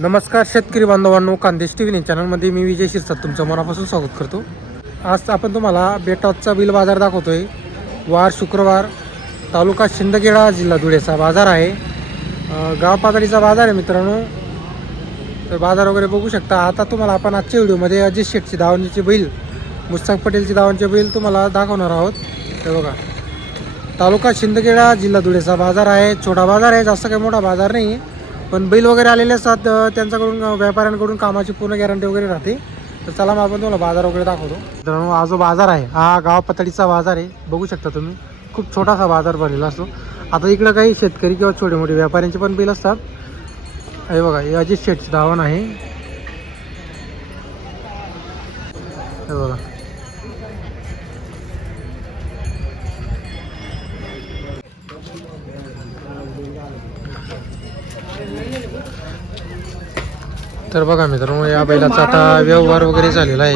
नमस्कार शेतकरी बांधवांनो, खानदेश टी व्ही चॅनलमध्ये मी विजय शिरसाट तुमचं मनापासून स्वागत करतो। आज आपण तुम्हाला बेटाचा बिल बाजार दाखवतोय। वार शुक्रवार, तालुका शिंदखेडा, जिल्हा धुळेचा बाजार आहे। गाव पातळीचा बाजार आहे मित्रांनो। तर बाजार वगैरे बघू शकता। आता तुम्हाला आपण आजच्या व्हिडिओमध्ये अजित शेठची दावणीचे बैल, मुस्ताक पटेलची दावणीचे बैल तुम्हाला दाखवणार आहोत। हे बघा, तालुका शिंदखेडा, जिल्हा धुळेचा बाजार आहे। छोटा बाजार आहे, जास्त काही मोठा बाजार नाही आहे, पण बैल वगैरे आलेले असतात त्यांच्याकडून, व्यापाऱ्यांकडून कामाची पूर्ण गॅरंटी वगैरे राहते। तर चला मग आपण तुम्हाला बाजार वगैरे दाखवतो। मित्रांनो, हा जो बाजार आहे हा गाव पातळीचा बाजार आहे। बघू शकता तुम्ही, खूप छोटासा बाजार भरलेला असतो। आता इकडं काही शेतकरी किंवा छोटे मोठे व्यापाऱ्यांचे पण बैल असतात। हे बघा, हे अजित शेठची दावण आहे। हे बघा, तर बघा मित्रांनो, या बैलाचा आता व्यवहार वगैरे झालेला आहे।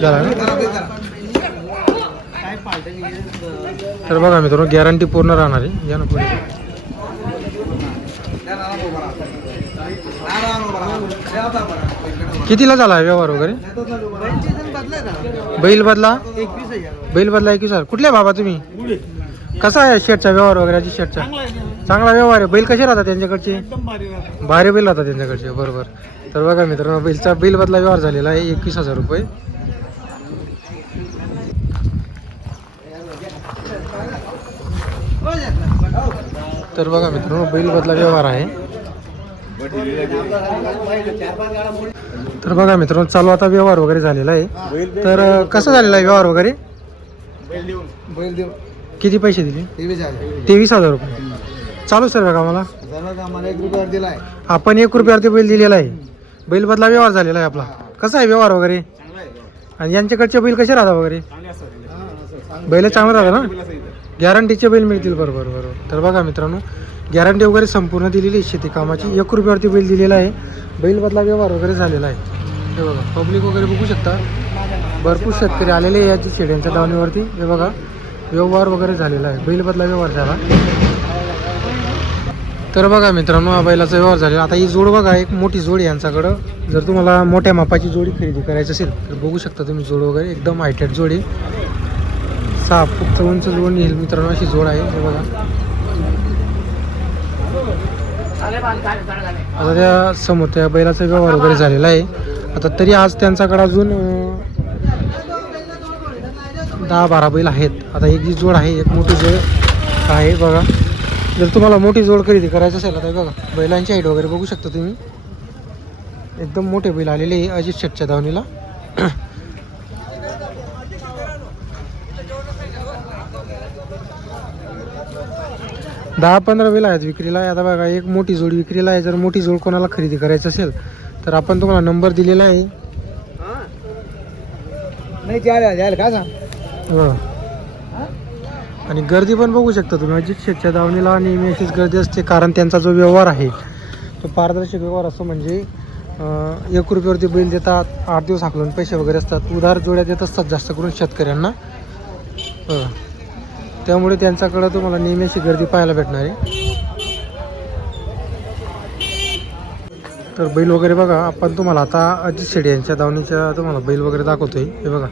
झाला ना? तर बघा मित्रांनो, गॅरंटी पूर्ण राहणार आहे। या ना पुढे, कितीला झाला व्यवहार वगैरे? बैल बदला 21,000। कुठले बाबा तुम्ही? कसा आहे शेटचा व्यवहार वगैरे? अजित शेटचा चांगला व्यवहार आहे। बैल कसे राहतात त्यांच्याकडचे? भारी बैल राहतात त्यांच्याकडचे, बरोबर। तर बघा मित्रांनो, बैल बदला व्यवहार झालेला आहे 21,000 रुपये। तर बघा मित्रांनो, बैल बदला व्यवहार आहे। तर बघा मित्रांनो, चालू आता व्यवहार वगैरे झालेला आहे। तर कसं झालेला आहे व्यवहार वगैरे? किती पैसे दिले? 23,000 रुपये चालू सर बघा मला। आपण 1 रुपयावरती बैल दिलेला आहे। बैल बदला व्यवहार झालेला आहे आपला। कसा आहे व्यवहार वगैरे? आणि यांच्याकडचे बैल कसे राहतात वगैरे? बैल चांगलं राहतात ना? गॅरंटीचे बैल मिळतील, बरोबर बरोबर। तर बघा मित्रांनो, गॅरंटी वगैरे संपूर्ण दिलेली आहे शेती कामाची। 1 रुपयावरती बैल दिलेला आहे। बैल बदला व्यवहार वगैरे झालेला आहे। हे बघा, पब्लिक वगैरे बघू शकता, भरपूर शेतकरी आलेले आहे याची शेड्यांच्या दावणीवरती। हे बघा, व्यवहार वगैरे झालेला आहे, बैल बदला व्यवहार झाला। तर बघा मित्रांनो, हा बैलाचा व्यवहार झालेला। आता ही जोड बघा, एक मोठी जोड आहे यांच्याकडं। जर तुम्हाला मोठ्या मापाची जोडी खरेदी करायची असेल तर बघू शकता तुम्ही, जोड वगैरे एकदम हायटेड जोड आहे। 6 फूट उंच जोड येईल मित्रांनो, अशी जोड आहे। हे बघा, आता त्या समोर त्या बैलाचा व्यवहार वगैरे झालेला आहे। आता तरी आज त्यांच्याकडे अजून 10-12 बैल आहेत। आता एक जी जोड आहे, एक मोठी जोड आहे बघा। जर तुम्हाला मोठी जोड खरेदी करायची असेल तर बघा, बैलांची हाईट वगैरे बघू शकता तुम्ही, एकदम मोठे बैल आलेले आहे अजित शेठच्या दावणीला। 10-15 बैल आहेत विक्रीला। आता बघा, एक मोठी जोड विक्रीला आहे। जर मोठी जोड कोणाला खरेदी करायची असेल तर आपण तुम्हाला नंबर दिलेला आहे। आणि गर्दी पण बघू शकता तुम्ही, अजित शेठच्या दावणीला नेहमी अशीच गर्दी असते, कारण त्यांचा जो व्यवहार आहे तो पारदर्शक व्यवहार असतो। म्हणजे 1 रुपयावरती बैल देतात, 8 दिवस हाकलून पैसे वगैरे असतात, उधार जोड्या देत असतात जास्त करून शेतकऱ्यांना। त्यामुळे त्यांच्याकडं तुम्हाला नेहमी अशी गर्दी पाहायला भेटणार आहे। तर बैल वगैरे बघा, आपण तुम्हाला आता अजित शेठ यांच्या दावणीच्या तुम्हाला बैल वगैरे दाखवतोय। हे बघा,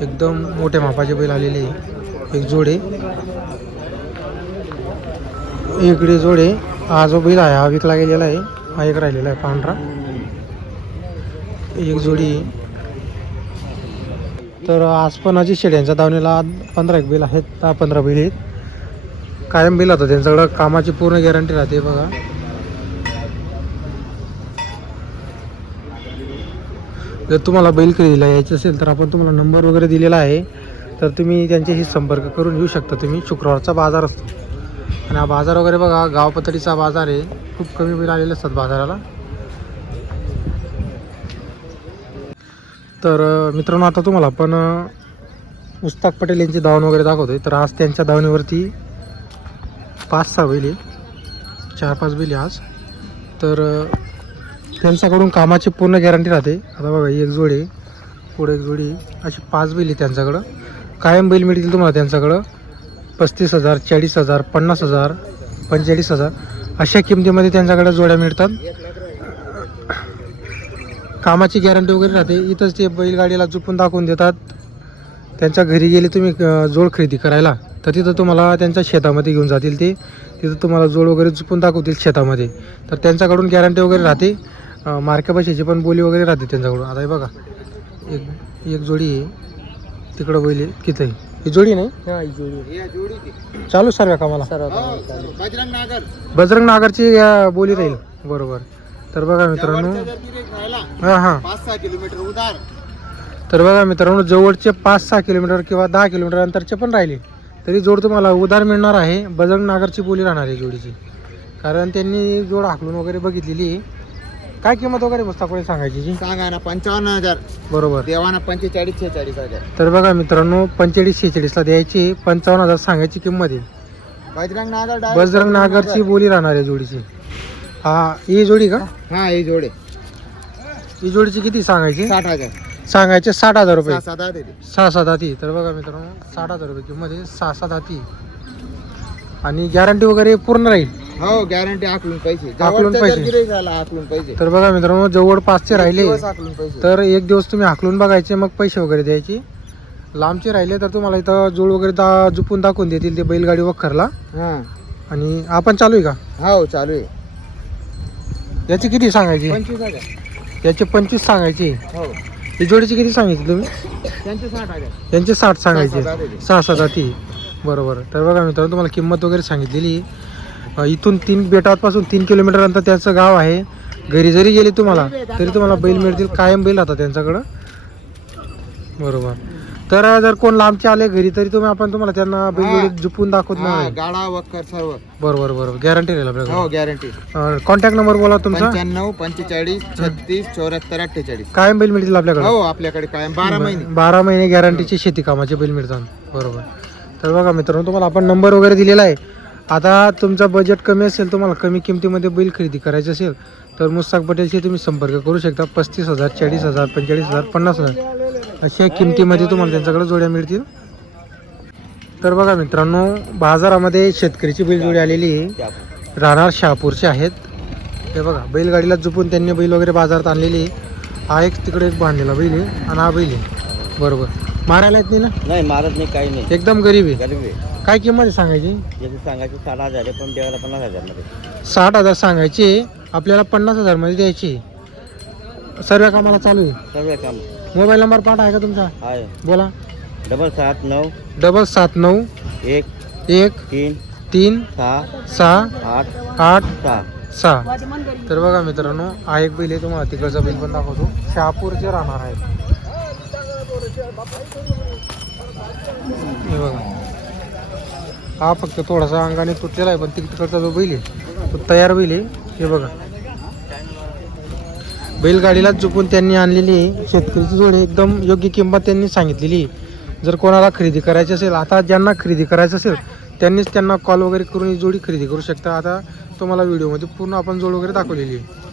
एकदम मोठ्या मापाचे बैल आलेले आहे। एक जोडे, इकडे जोडे। हा जो बैल आहे हा विकला गेलेला आहे, हा एक राहिलेला आहे पांढरा, एक जोडी। तर आज पण अजित शेठ यांच्या दावणीला 15 बैल आहेत, 10-15 बैल आहेत। कायम बैल होतं त्यांच्याकडं, कामाची पूर्ण गॅरंटी राहते बघा। जर तुम्हाला बैल खरेदीला यायचं असेल तर आपण तुम्हाला नंबर वगैरे दिलेला आहे, तर तुम्ही त्यांच्याशी संपर्क करून येऊ शकता तुम्ही। शुक्रवारचा बाजार असतो आणि हा बाजार वगैरे बघा, गाव पातळीचा बाजार आहे। खूप कमी बैल आलेले असतात बाजाराला। तर मित्रांनो, आता तुम्हाला आपण मुस्ताक पटेल यांची दावण वगैरे दाखवतोय। तर आज त्यांच्या दावणीवरती 5-6 बैल आहे, 4-5 बैल आज। तर त्यांच्याकडून कामाची पूर्ण गॅरंटी राहते। आता बघा, एक जोडी, पुढे एक जोडी, अशी 5 बैल आहे त्यांच्याकडं। कायम बैल मिळतील तुम्हाला त्यांच्याकडं। 35,000, 40,000, 50,000, 45,000 अशा किमतीमध्ये त्यांच्याकडे जोड्या मिळतात. कामाची गॅरंटी वगैरे राहते. इथंच ते बैलगाडीला झुपून दाखवून देतात. त्यांच्या घरी गेले तुम्ही जोड खरेदी करायला तर तिथं तुम्हाला त्यांच्या शेतामध्ये घेऊन जातील. ते तिथं तुम्हाला जोड वगैरे झुपून दाखवतील शेतामध्ये. तर त्यांच्याकडून गॅरंटी वगैरे राहते. मार्क्या पैशाची पण बोली वगैरे राहते त्यांच्याकडून. आता हे बघा एक जोडी आहे तिकडं बैल किती आहे ही जोडी नाही चालू सर्व कामाला बजरंग नागरची बोली राहील बरोबर. तर बघा मित्रांनो हां 5-6 किलोमीटर उधार. तर बघा मित्रांनो जवळचे 5-6 किलोमीटर किंवा 10 किलोमीटर अंतरचे पण राहिले तरी जोड तुम्हाला उधार मिळणार आहे. बजरंग नागरची बोली राहणार आहे जोडीची. कारण त्यांनी जोड हाकलून वगैरे बघितलेली आहे. काय किंमत वगैरे बसता कोणी सांगायची जी सांगा ना 55,000 बरोबर. देवाना 45-46,000. तर बघा मित्रांनो 45-46ला द्यायची 55,000 सांगायची किंमत आहे. बजरंग नागर बजरंग नागरची बोली राहणार आहे जोडीची. हा ही जोडी का हा हे जोडे ही जोडीची किती सांगायची 60,000. सांगायचे 60,000 रुपये 6-7 देते. 6-7 हाती. तर बघा मित्रांनो 60,000 रुपये किंमत आहे 6-7 हाती. आणि गॅरंटी वगैरे पूर्ण राहील. हो गॅरंटी आकलून पैसे आकलून पैसे. झाला आकलून पैसे. तर बघा मित्रांनो जवळपासचे राहिले आकलून पैसे. तर एक दिवस तुम्ही हाकलून बघायचे मग पैसे वगैरे द्यायचे. लांबचे राहिले तर तुम्हाला इथं जोड वगैरे झुपून दाखवून देतील ते बैलगाडी वखरला. हा आणि आपण चालू आहे का हो चालू आहे. याची किती सांगायची 25,000. याचे 25 सांगायची. हो ही जोडीची किती सांगायची तुम्ही त्यांचे 60,000. यांचे 60 सांगायचे 6-7 देते. 6-7 हाती बरोबर. तर बघा मित्रांनो तुम्हाला किंमत वगैरे सांगितलेली. इथून 3 बेटापासून 3 किलोमीटर अंतर त्यांचं गाव आहे. घरी जरी गेले तुम्हाला तरी तुम्हाला बैल मिळतील. कायम बैल राहतात त्यांच्याकडं बरोबर. तर जर कोण लांबचे आले घरी तरी तुम्हाला त्यांना बैल झुपून दाखवत हा नाही गाडा वक्कर सर्व. बरोबर बरोबर गॅरंटी राहील आपल्याकडे. हो गॅरंटी. कॉन्टॅक्ट नंबर बोला तुमचा 95 45 36 74 48. कायम बैल मिळतील आपल्याकडे. हो आपल्याकडे कायम 12 महिने. 12 महिने गॅरंटीचे शेती कामाचे बैल मिळतात बरोबर. तर बघा मित्रांनो तुम्हाला आपण नंबर वगैरे दिलेला आहे. आता तुमचा बजेट कमी असेल तुम्हाला कमी किमतीमध्ये बैल खरेदी करायची असेल तर मुस्ताक पटेलशी तुम्ही संपर्क करू शकता. 35,000 40,000 45,000 50,000 अशा किमतीमध्ये तुम्हाला त्यांच्याकडे जोड्या मिळतील. तर बघा मित्रांनो बाजारामध्ये शेतकरीची बैलजोडी आलेली आहे. राहणार शहापूरचे आहेत. हे बघा बैलगाडीला झुपून त्यांनी बैल वगैरे बाजारात आणलेली आहे. हा एक तिकडे एक बांधलेला बैल आहे आणि हा बैल आहे बरोबर. मारायला येत नाही ना नाही मारत नाही काही नाही. एकदम गरीब आहे. गरीब आहे. काय किंमत आहे सांगायची याची सांगायची 60,000 आहे पण देवाला 50,000 मध्ये. 60,000 सांगायचे आपल्याला 50,000 मध्ये द्यायची. सर्व कामाला चालू आहे. सर्व काम मोबाईल नंबर पाठ आहे का तुमचा आहे. बोला 779 779 1 1 3 3 6 6 8 8 6. 6. तर बघा मित्रांनो हा एक बैल आहे तुम्हाला तिकडचा बैल पण दाखवतो. शहापूरचे राहणार आहेत. हे बघा हा फक्त थोडासा अंगाने तुटलेला आहे पण तिकडचा जो बैल आहे तो तयार बैल आहे. हे बघा बैलगाडीलाच झुपून त्यांनी आणलेली आहे. शेतकरीची जोडी एकदम योग्य किंमत त्यांनी सांगितलेली. जर कोणाला खरेदी करायची असेल आता ज्यांना खरेदी करायचं असेल त्यांनीच त्यांना कॉल वगैरे करून ही जोडी खरेदी करू शकता. आता तुम्हाला व्हिडिओमध्ये पूर्ण आपण जोड वगैरे दाखवलेली आहे.